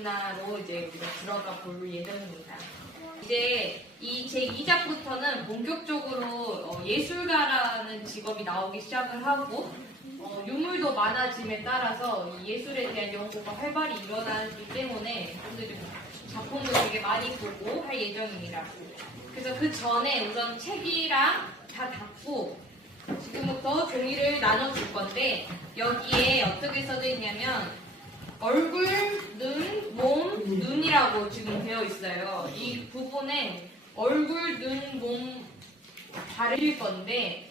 문화로 이제 우리가 들어가 볼 예정입니다. 이제 이 제2작부터는 본격적으로 예술가라는 직업이 나오기 시작을 하고 유물도 많아짐에 따라서 이 예술에 대한 연구가 활발히 일어나기 때문에 오늘 작품도 되게 많이 보고 할 예정입니다. 그래서 그 전에 우선 책이랑 다 닫고 지금부터 종이를 나눠줄 건데 여기에 어떻게 써져 있냐면 얼굴, 몸, 눈이라고 지금 되어 있어요. 이 부분에 얼굴, 몸 다를 건데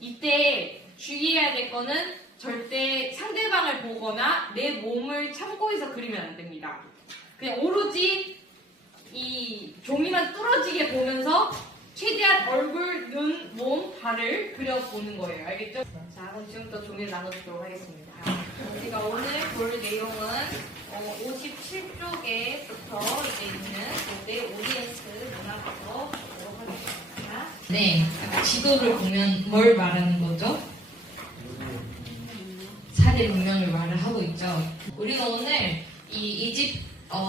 이때 주의해야 될 거는 절대 상대방을 보거나 내 몸을 참고해서 그리면 안 됩니다. 그냥 오로지 이 종이만 뚫어지게 보면서 최대한 얼굴, 몸, 발을 그려보는 거예요. 알겠죠? 자, 그럼 지금부터 종이를 나눠주도록 하겠습니다. 우리가 오늘 볼 내용은 57쪽에부터 이제 있는 고대 오리엔트 문화부터 보도록 하겠습니다. 네, 지도를 보면 뭘 말하는 거죠? 사대 문명을 말을 하고 있죠. 우리가 오늘 이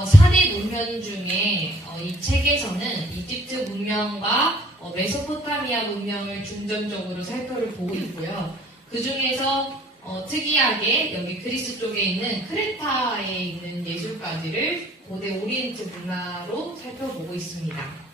사대 문명 중에 이 책에서는 이집트 문명과 메소포타미아 문명을 중점적으로 살펴보고 있고요. 그 중에서 특이하게 여기 그리스 쪽에 있는 크레타에 있는 예술가들을 고대 오리엔트 문화로 살펴보고 있습니다.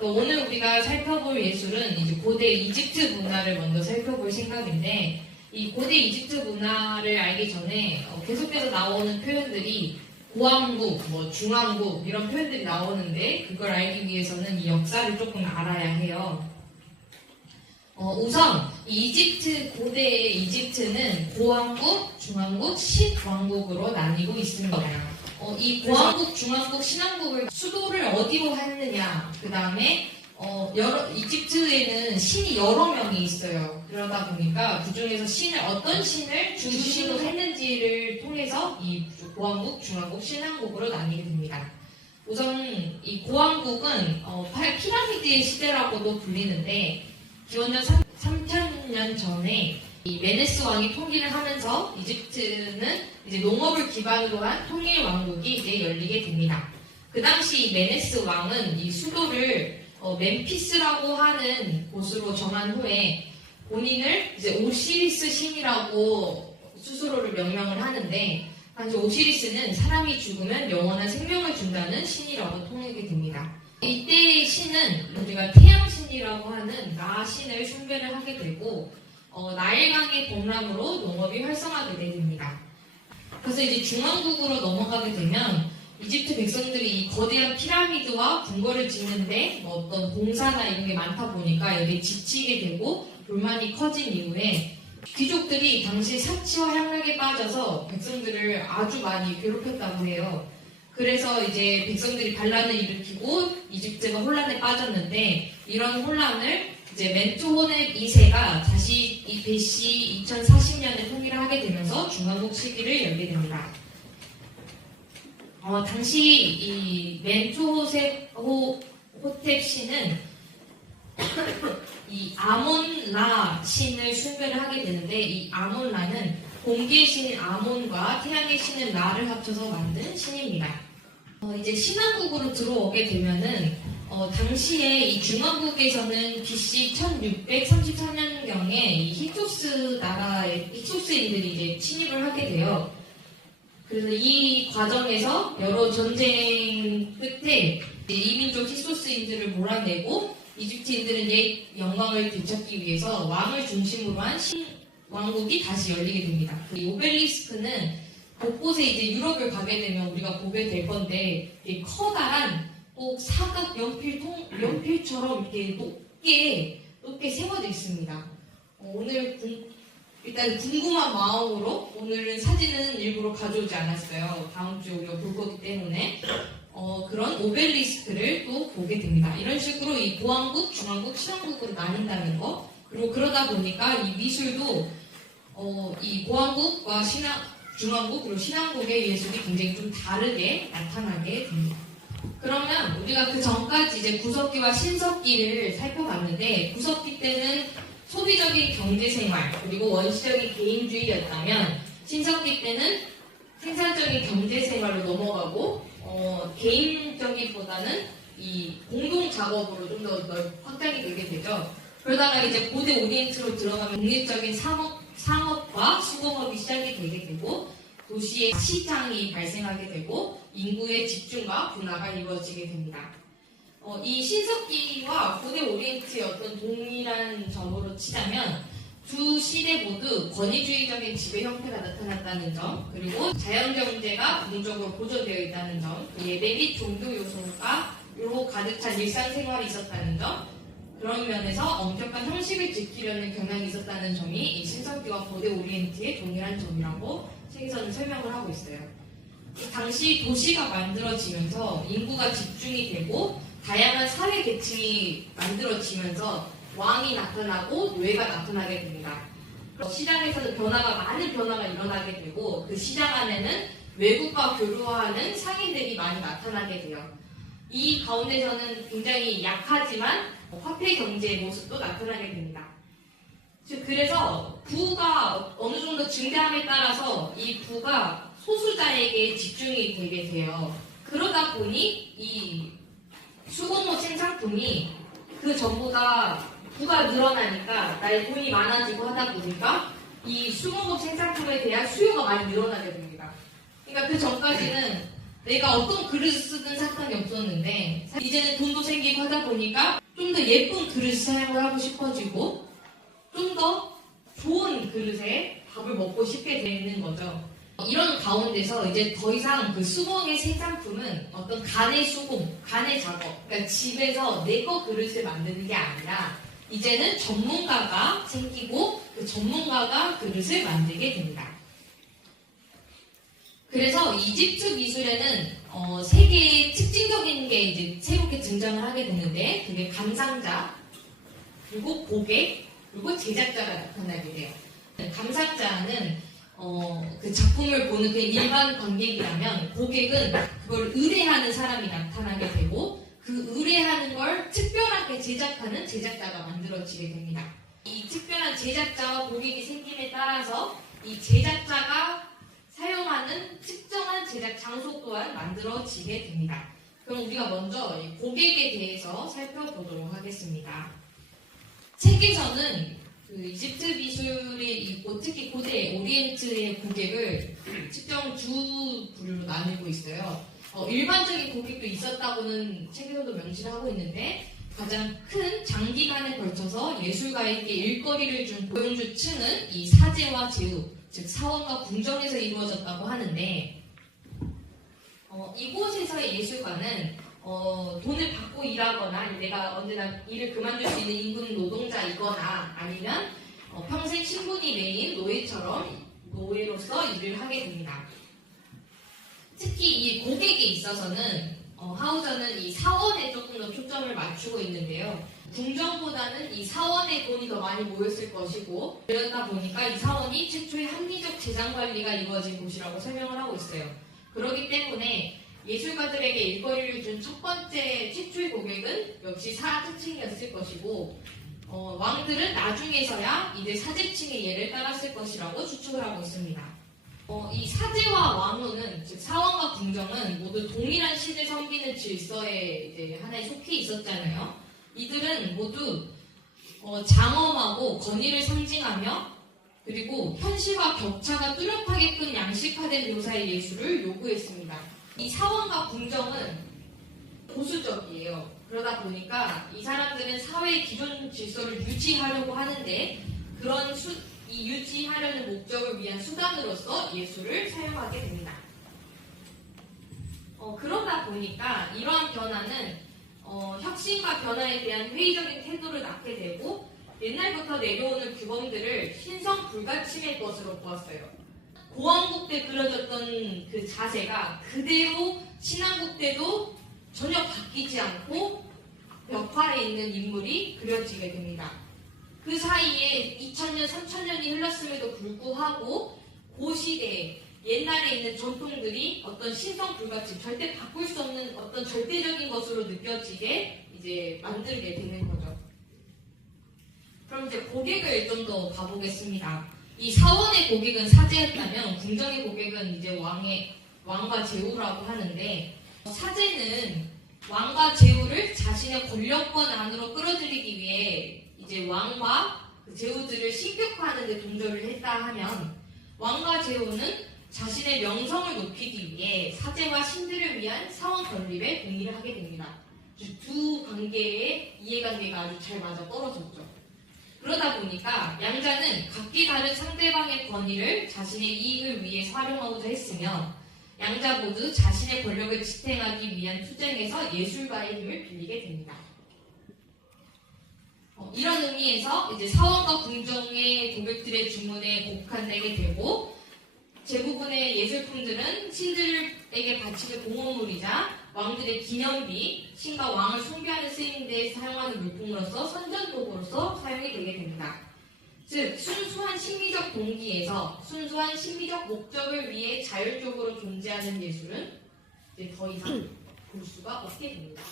오늘 우리가 살펴볼 예술은 이제 고대 이집트 문화를 먼저 살펴볼 생각인데 이 고대 이집트 문화를 알기 전에 계속해서 나오는 표현들이 고왕국, 중왕국 이런 표현들이 나오는데 그걸 알기 위해서는 이 역사를 조금 알아야 해요. 우선 고대의 이집트는 고왕국, 중왕국, 신왕국으로 나뉘고 있습니다. 이 고왕국, 중왕국, 신왕국을 수도를 어디로 했느냐, 그 다음에 이집트에는 신이 여러 명이 있어요. 그러다 보니까 그 중에서 어떤 신을 주신으로 했는지를 통해서 이 고왕국, 중왕국, 신왕국으로 나뉘게 됩니다. 우선 이 고왕국은 피라미드의 시대라고도 불리는데 기원전 3000년 전에 이 메네스 왕이 통일을 하면서 이집트는 이제 농업을 기반으로 한 통일 왕국이 이제 열리게 됩니다. 그 당시 이 메네스 왕은 이 수도를 멤피스라고 하는 곳으로 정한 후에 본인을 이제 오시리스 신이라고 스스로를 명명을 하는데 당시 오시리스는 사람이 죽으면 영원한 생명을 준다는 신이라고 통하게 됩니다. 이때의 신은 우리가 태양신이라고 하는 라 신을 숭배를 하게 되고 나일강의 범람으로 농업이 활성화되게 됩니다. 그래서 이제 중왕국으로 넘어가게 되면 이집트 백성들이 이 거대한 피라미드와 궁궐을 짓는데 어떤 공사나 이런 게 많다 보니까 여기에 지치게 되고 불만이 커진 이후에 귀족들이 당시 사치와 향락에 빠져서 백성들을 아주 많이 괴롭혔다고 해요. 그래서 이제 백성들이 반란을 일으키고 이집트가 혼란에 빠졌는데 이런 혼란을 이제 멘투호넵 2세가 다시 이 BC 2040년에 통일을 하게 되면서 중왕국 시기를 열게 됩니다. 당시 이 멘투호셉 씨는 이 아몬라 신을 숭배를 하게 되는데 이 아몬라는 공기의 신인 아몬과 태양의 신인 라를 합쳐서 만든 신입니다. 이제 신왕국으로 들어오게 되면은 당시에 이 중왕국에서는 BC 1634년경에 이 힉소스인들이 이제 침입을 하게 돼요. 그래서 이 과정에서 여러 전쟁 끝에 이민족 힉소스인들을 몰아내고 이집트인들은 옛 영광을 되찾기 위해서 왕을 중심으로 한 신왕국이 다시 열리게 됩니다. 이 오벨리스크는 곳곳에 이제 유럽을 가게 되면 우리가 보게 될 건데 커다란 꼭 사각 연필처럼 이렇게 높게 세워져 있습니다. 오늘 일단 궁금한 마음으로 오늘은 사진은 일부러 가져오지 않았어요. 다음 주에 우리가 볼 거기 때문에 그런 오벨리스크를 또 보게 됩니다. 이런 식으로 이 고왕국, 중왕국, 신왕국으로 나뉜다는 거. 그리고 그러다 보니까 이 미술도 이 고왕국과 중왕국 그리고 신왕국의 예술이 굉장히 좀 다르게 나타나게 됩니다. 그러면 우리가 그 전까지 이제 구석기와 신석기를 살펴봤는데 구석기 때는 소비적인 경제생활 그리고 원시적인 개인주의였다면 신석기 때는 생산적인 경제 생활로 넘어가고 개인적이보다는 이 공동 작업으로 좀 더 확장이 되게 되죠. 그러다가 이제 고대 오리엔트로 들어가면 독립적인 상업과 수공업이 시작이 되게 되고 도시의 시장이 발생하게 되고 인구의 집중과 분화가 이루어지게 됩니다. 이 신석기와 고대 오리엔트의 어떤 동일한 점으로 치자면 두 시대 모두 권위주의적인 지배 형태가 나타났다는 점, 그리고 자연경제가 부분적으로 보존되어 있다는 점, 예배 및 종교 요소로 가득 찬 일상생활이 있었다는 점, 그런 면에서 엄격한 형식을 지키려는 경향이 있었다는 점이 이 신석기와 고대 오리엔트의 동일한 점이라고 책에서는 설명을 하고 있어요. 당시 도시가 만들어지면서 인구가 집중이 되고 다양한 사회 계층이 만들어지면서 왕이 나타나고 노예가 나타나게 됩니다. 시장에서는 많은 변화가 일어나게 되고 그 시장 안에는 외국과 교류하는 상인들이 많이 나타나게 돼요. 이 가운데서는 굉장히 약하지만 화폐 경제의 모습도 나타나게 됩니다. 그래서 부가 어느 정도 증대함에 따라서 이 부가 소수자에게 집중이 되게 돼요. 그러다 보니 이 수공업 생산품이 그 전보다 부가 늘어나니까 나의 돈이 많아지고 하다 보니까 이 수공업 생산품에 대한 수요가 많이 늘어나게 됩니다. 그러니까 그 전까지는 내가 어떤 그릇을 쓰든 상관이 없었는데 이제는 돈도 생기고 하다 보니까 좀 더 예쁜 그릇 사용을 하고 싶어지고 좀 더 좋은 그릇에 밥을 먹고 싶게 되는 거죠. 이런 가운데서 이제 더 이상 그 수공의 생산품은 어떤 간의 수공, 간의 작업, 그러니까 집에서 내 거 그릇을 만드는 게 아니라 이제는 전문가가 생기고 그 전문가가 그릇을 만들게 됩니다. 그래서 이집트 미술에는 세 개의 특징적인 게 이제 새롭게 등장을 하게 되는데 그게 감상자, 그리고 고객, 그리고 제작자가 나타나게 돼요. 감상자는 그 작품을 보는 그 일반 관객이라면 고객은 그걸 의뢰하는 사람이 나타나게 되고 그 의뢰하는 걸 특별하게 제작하는 제작자가 만들어지게 됩니다. 이 특별한 제작자와 고객이 생김에 따라서 이 제작자가 사용하는 특정한 제작 장소 또한 만들어지게 됩니다. 그럼 우리가 먼저 이 고객에 대해서 살펴보도록 하겠습니다. 책에서는 그 이집트 미술의 특히 고대 오리엔트의 고객을 특정 두 부류로 나누고 있어요. 일반적인 고객도 있었다고는 책에서도 명시를 하고 있는데 가장 큰 장기간에 걸쳐서 예술가에게 일거리를 준 고용주층은 이 사제와 제후, 즉 사원과 궁정에서 이루어졌다고 하는데 이곳에서의 예술가는 돈을 받고 일하거나 내가 언제나 일을 그만둘 수 있는 임금 노동자이거나 아니면 평생 신분이 매인 노예로서 일을 하게 됩니다. 특히 이 고객에 있어서는 하우저는 이 사원에 조금 더 초점을 맞추고 있는데요. 궁정보다는 이 사원에 돈이 더 많이 모였을 것이고 그러다 보니까 이 사원이 최초의 합리적 재산 관리가 이루어진 곳이라고 설명을 하고 있어요. 그렇기 때문에 예술가들에게 일거리를 준 첫 번째 최초의 고객은 역시 사제층이었을 것이고 왕들은 나중에서야 이제 사제층의 예를 따랐을 것이라고 추측을 하고 있습니다. 이 사제와 왕후는 즉 사원과 궁정은 모두 동일한 신을 섬기는 질서에 이제 하나에 속해 있었잖아요. 이들은 모두 장엄하고 권위를 상징하며 그리고 현실과 격차가 뚜렷하게끔 양식화된 묘사의 예술을 요구했습니다. 이 사원과 궁정은 보수적이에요. 그러다 보니까 이 사람들은 사회의 기존 질서를 유지하려고 하는데 이 유지하려는 목적을 위한 수단으로서 예술을 사용하게 됩니다. 그러다 보니까 이러한 변화는 혁신과 변화에 대한 회의적인 태도를 낳게 되고 옛날부터 내려오는 규범들을 신성 불가침의 것으로 보았어요. 고왕국 때 그려졌던 그 자세가 그대로 신왕국 때도 전혀 바뀌지 않고 벽화에 있는 인물이 그려지게 됩니다. 그 사이에 2000년, 3000년이 흘렀음에도 불구하고 그 시대에 옛날에 있는 전통들이 어떤 신성 불가침, 절대 바꿀 수 없는 어떤 절대적인 것으로 느껴지게 이제 만들게 되는 거죠. 그럼 이제 고객을 좀 더 봐보겠습니다. 이 사원의 고객은 사제였다면 궁정의 고객은 이제 왕과 제후라고 하는데, 사제는 왕과 제후를 자신의 권력권 안으로 끌어들이기 위해 이제 왕과 그 제후들을 신격화하는 데 동조를 했다 하면, 왕과 제후는 자신의 명성을 높이기 위해 사제와 신들을 위한 사원 건립에 동의를 하게 됩니다. 두 관계의 이해관계가 아주 잘 맞아 떨어졌죠. 그러다 보니까 양자는 각기 다른 상대방의 권위를 자신의 이익을 위해 활용하고자 했으며, 양자 모두 자신의 권력을 지탱하기 위한 투쟁에서 예술가의 힘을 빌리게 됩니다. 이런 의미에서 이제 사원과 궁정의 고객들의 주문에 곡한되게 되고, 대부분의 예술품들은 신들에게 바치는 공헌물이자 왕들의 기념비, 신과 왕을 숭배하는 스님들에 사용하는 물품으로서 선전도구로서 사용이 되게 됩니다. 즉, 순수한 심미적 동기에서 순수한 심미적 목적을 위해 자율적으로 존재하는 예술은 이제 더 이상 볼 수가 없게 됩니다.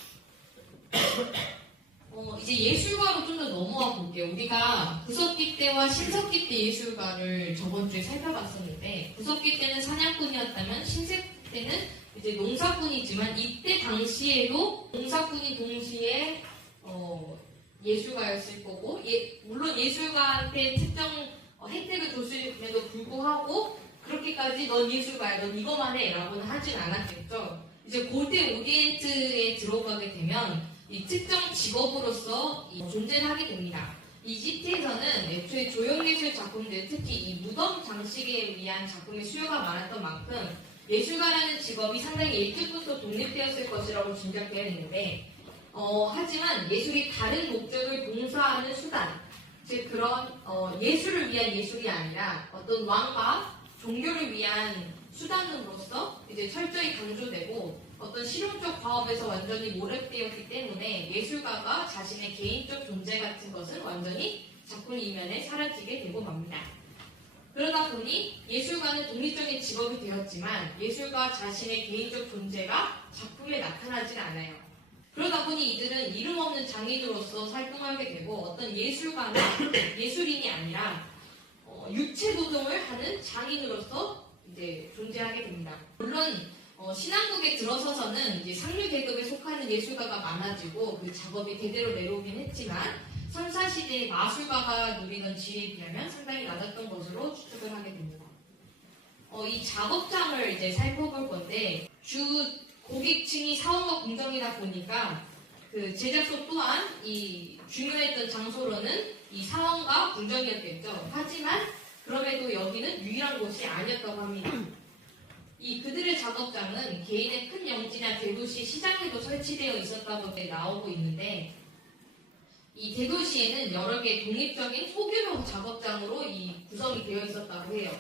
이제 예술가로 좀 더 넘어와 볼게요. 우리가 구석기 때와 신석기 때 예술가를 저번 주에 살펴봤었는데, 구석기 때는 사냥꾼이었다면 신석 때는 이제 농사꾼이지만, 이때 당시에도 농사꾼이 동시에 예술가였을 거고, 물론 예술가한테 특정 혜택을 줬음에도 불구하고 그렇게까지 넌 예술가야, 넌 이거만 해 라고는 하진 않았겠죠. 이제 고대 오리엔트에 들어가게 되면 이 특정 직업으로서 존재를 하게 됩니다. 이집트에서는 애초에 조형예술 작품들, 특히 이 무덤 장식에 위한 작품의 수요가 많았던 만큼 예술가라는 직업이 상당히 일찍부터 독립되었을 것이라고 짐작되어 있는데, 하지만 예술이 다른 목적을 봉사하는 수단, 즉 그런 예술을 위한 예술이 아니라 어떤 왕과 종교를 위한 수단으로서 이제 철저히 강조되고, 어떤 실용적 과업에서 완전히 몰입되었기 때문에 예술가가 자신의 개인적 존재 같은 것은 완전히 작품 이면에 사라지게 되고 맙니다. 그러다 보니 예술가는 독립적인 직업이 되었지만 예술가 자신의 개인적 존재가 작품에 나타나진 않아요. 그러다 보니 이들은 이름 없는 장인으로서 활동하게 되고, 어떤 예술가나 예술인이 아니라 육체 노동을 하는 장인으로서 이제 존재하게 됩니다. 물론 신앙국에 들어서서는 이제 상류 계급에 속하는 예술가가 많아지고 그 작업이 대대로 내려오긴 했지만, 선사시대의 마술가가 누리던 지위에 비하면 상당히 낮았던 것으로 추측을 하게 됩니다. 이 작업장을 이제 살펴볼 건데, 주 고객층이 사원과 궁정이다 보니까 그 제작소 또한 이 중요했던 장소로는 이 사원과 궁정이었겠죠. 하지만 그럼에도 여기는 유일한 곳이 아니었다고 합니다. 이 그들의 작업장은 개인의 큰 영지나 대도시 시장에도 설치되어 있었다고 나오고 있는데, 이 대도시에는 여러 개의 독립적인 소규모 작업장으로 이 구성이 되어 있었다고 해요.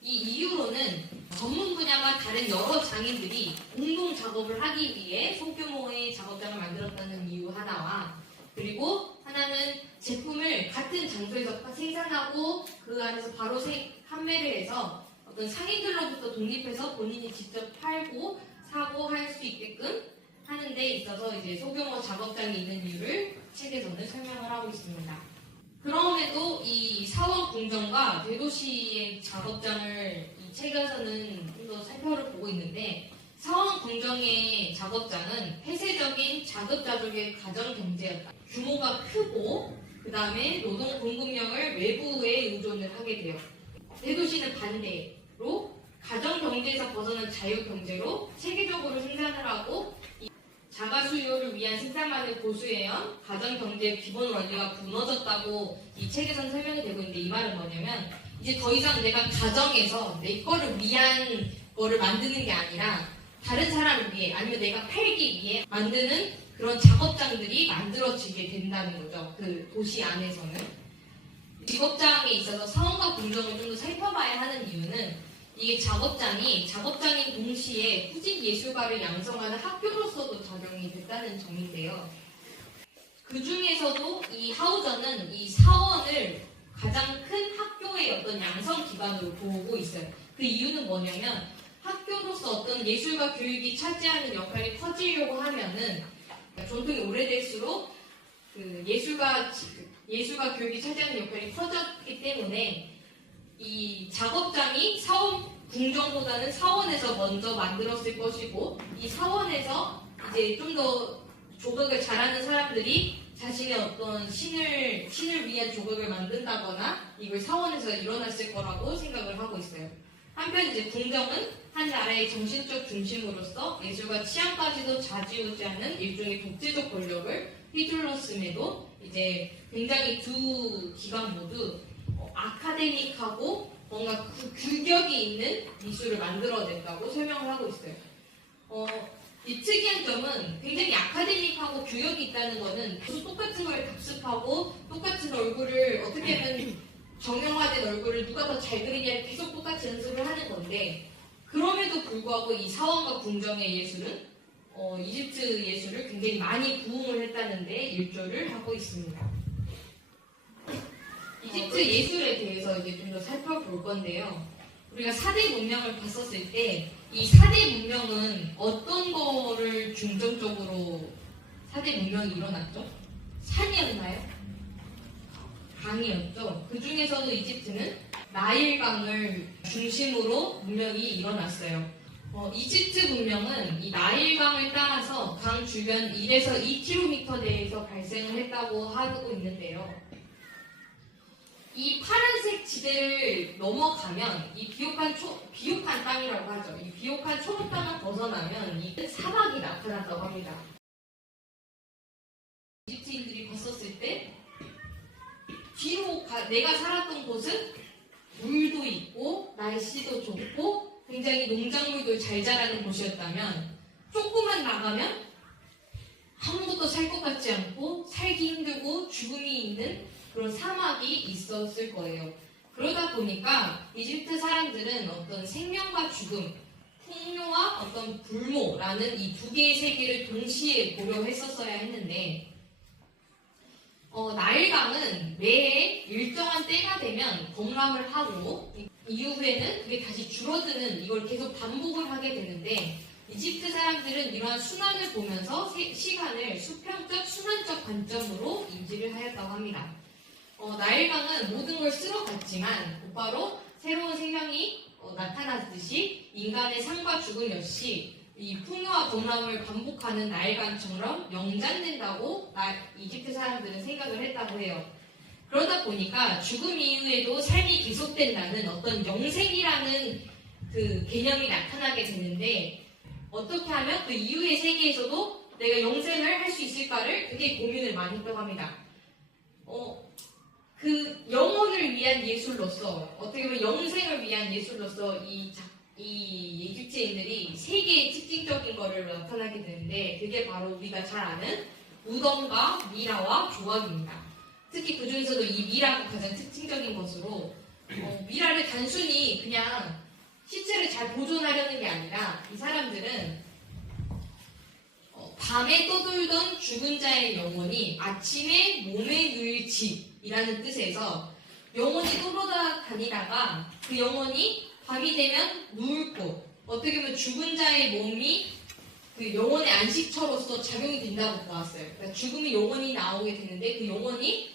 이 이유로는 전문 분야가 다른 여러 장인들이 공동 작업을 하기 위해 소규모의 작업장을 만들었다는 이유 하나와, 그리고 하나는 제품을 같은 장소에서 생산하고 그 안에서 바로 판매를 해서 어떤 상인들로부터 독립해서 본인이 직접 팔고 사고 할 수 있게끔 하는 데 있어서 이제 소규모 작업장이 있는 이유를 책에서는 설명을 하고 있습니다. 그럼에도 이 사원 궁정과 대도시의 작업장을 이 책에서는 좀 더 살펴를 보고 있는데, 사원 궁정의 작업장은 폐쇄적인 자급자족의 가정 경제였다. 규모가 크고 그 다음에 노동 공급력을 외부에 의존을 하게 돼요. 대도시는 반대로 가정 경제에서 벗어난 자유 경제로 체계적으로 생산을 하고 자가 수요를 위한 생산만을 고수해온 가정 경제의 기본 원리가 무너졌다고 이 책에서는 설명이 되고 있는데, 이 말은 뭐냐면 이제 더 이상 내가 가정에서 내 거를 위한 거를 만드는 게 아니라 다른 사람을 위해 아니면 내가 팔기 위해 만드는 그런 작업장들이 만들어지게 된다는 거죠. 그 도시 안에서는. 직업장에 있어서 사원과 궁정을 좀 더 살펴봐야 하는 이유는, 이게 작업장인 동시에 후진 예술가를 양성하는 학교로서도 작용이 됐다는 점인데요. 그 중에서도 이 하우저는 이 사원을 가장 큰 학교의 어떤 양성 기관으로 보고 있어요. 그 이유는 뭐냐면, 학교로서 어떤 예술가 교육이 차지하는 역할이 커지려고 하면은 전통이 오래될수록 그 예술가 교육이 차지하는 역할이 커졌기 때문에 이 작업장이 궁정보다는 사원에서 먼저 만들었을 것이고, 이 사원에서 이제 좀 더 조각을 잘하는 사람들이 자신의 어떤 신을 위한 조각을 만든다거나 이걸 사원에서 일어났을 거라고 생각을 하고 있어요. 한편 이제 궁정은 한 나라의 정신적 중심으로서 예술과 취향까지도 좌지우지하는 일종의 독재적 권력을 휘둘렀음에도 이제 굉장히 두 기관 모두 아카데믹하고 뭔가 그 규격이 있는 미술을 만들어냈다고 설명을 하고 있어요. 이 특이한 점은 굉장히 아카데믹하고 규격이 있다는 거는 계속 똑같은 걸 답습하고 똑같은 얼굴을 어떻게 하면 정형화된 얼굴을 누가 더 잘 그리냐를 계속 똑같이 연습을 하는 건데, 그럼에도 불구하고 이 사원과 궁정의 예술은 이집트 예술을 굉장히 많이 부흥을 했다는 데 일조를 하고 있습니다. 이집트 예술에 대해서 이제 좀 더 살펴볼 건데요. 우리가 4대 문명을 봤었을 때 이 4대 문명은 어떤 거를 중점적으로 4대 문명이 일어났죠? 산이었나요? 강이었죠. 그 중에서도 이집트는 나일강을 중심으로 문명이 일어났어요. 이집트 문명은 이 나일강을 따라서 강 주변 1에서 2km 내에서 발생을 했다고 하고 있는데요. 이 파란색 지대를 넘어가면 이 비옥한 땅이라고 하죠. 이 비옥한 초록 땅을 벗어나면 이 사막이 나타났다고 합니다. 이집트인들이 봤었을 때 뒤로 내가 살았던 곳은 물도 있고 날씨도 좋고 굉장히 농작물도 잘 자라는 곳이었다면 조금만 나가면 아무것도 살 것 같지 않고 살기 힘들고 죽음이 있는 그런 사막이 있었을 거예요. 그러다 보니까 이집트 사람들은 어떤 생명과 죽음, 풍요와 어떤 불모라는 이 두 개의 세계를 동시에 고려했었어야 했는데, 나일강은 매해 일정한 때가 되면 범람을 하고 이후에는 그게 다시 줄어드는 이걸 계속 반복을 하게 되는데, 이집트 사람들은 이러한 순환을 보면서 시간을 수평적, 순환적 관점으로 인지를 하였다고 합니다. 나일강은 모든 걸 쓸어갔지만 곧바로 새로운 생명이 나타났듯이 인간의 삶과 죽음 역시 이 풍요와 범람을 반복하는 나일강처럼 영장된다고 이집트 사람들은 생각을 했다고 해요. 그러다 보니까 죽음 이후에도 삶이 계속된다는 어떤 영생이라는 그 개념이 나타나게 되는데, 어떻게 하면 그 이후의 세계에서도 내가 영생을 할 수 있을까를 되게 고민을 많이 했다고 합니다. 그 영혼을 위한 예술로서, 어떻게 보면 영생을 위한 예술로서 이 이집트인들이 세 개의 특징적인 거를 나타나게 되는데, 그게 바로 우리가 잘 아는 무덤과 미라와 조각입니다. 특히 그 중에서도 이 미라가 가장 특징적인 것으로, 미라를 단순히 그냥 시체를 잘 보존하려는 게 아니라 이 사람들은 밤에 떠돌던 죽은 자의 영혼이 아침에 몸에 누일 집이라는 뜻에서 영혼이 떠돌아다니다가 그 영혼이 밤이 되면 누울 곳, 어떻게 보면 죽은 자의 몸이 그 영혼의 안식처로서 작용이 된다고 보았어요. 그러니까 죽음의 영혼이 나오게 되는데 그 영혼이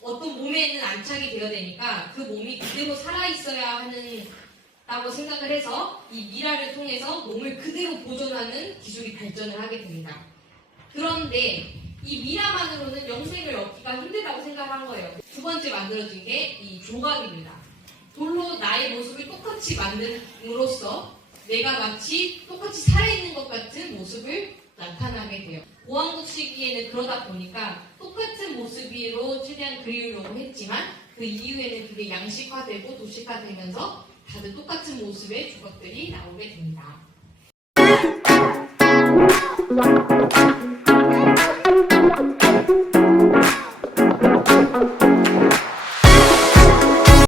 어떤 몸에는 안착이 되어야 되니까 그 몸이 그대로 살아있어야 하는다고 생각을 해서 이 미라를 통해서 몸을 그대로 보존하는 기술이 발전을 하게 됩니다. 그런데 이 미라만으로는 영생을 얻기가 힘들다고 생각한 거예요. 두 번째 만들어진 게 이 조각입니다. 돌로 나의 모습을 똑같이 만듦으로써 내가 마치 똑같이 살아있는 것 같은 모습을 나타나게 돼요. 고왕국 시기에는 그러다 보니까 똑같은 모습으로 최대한 그리려고 했지만 그 이후에는 그게 양식화되고 도식화되면서 다들 똑같은 모습의 조각들이 나오게 됩니다.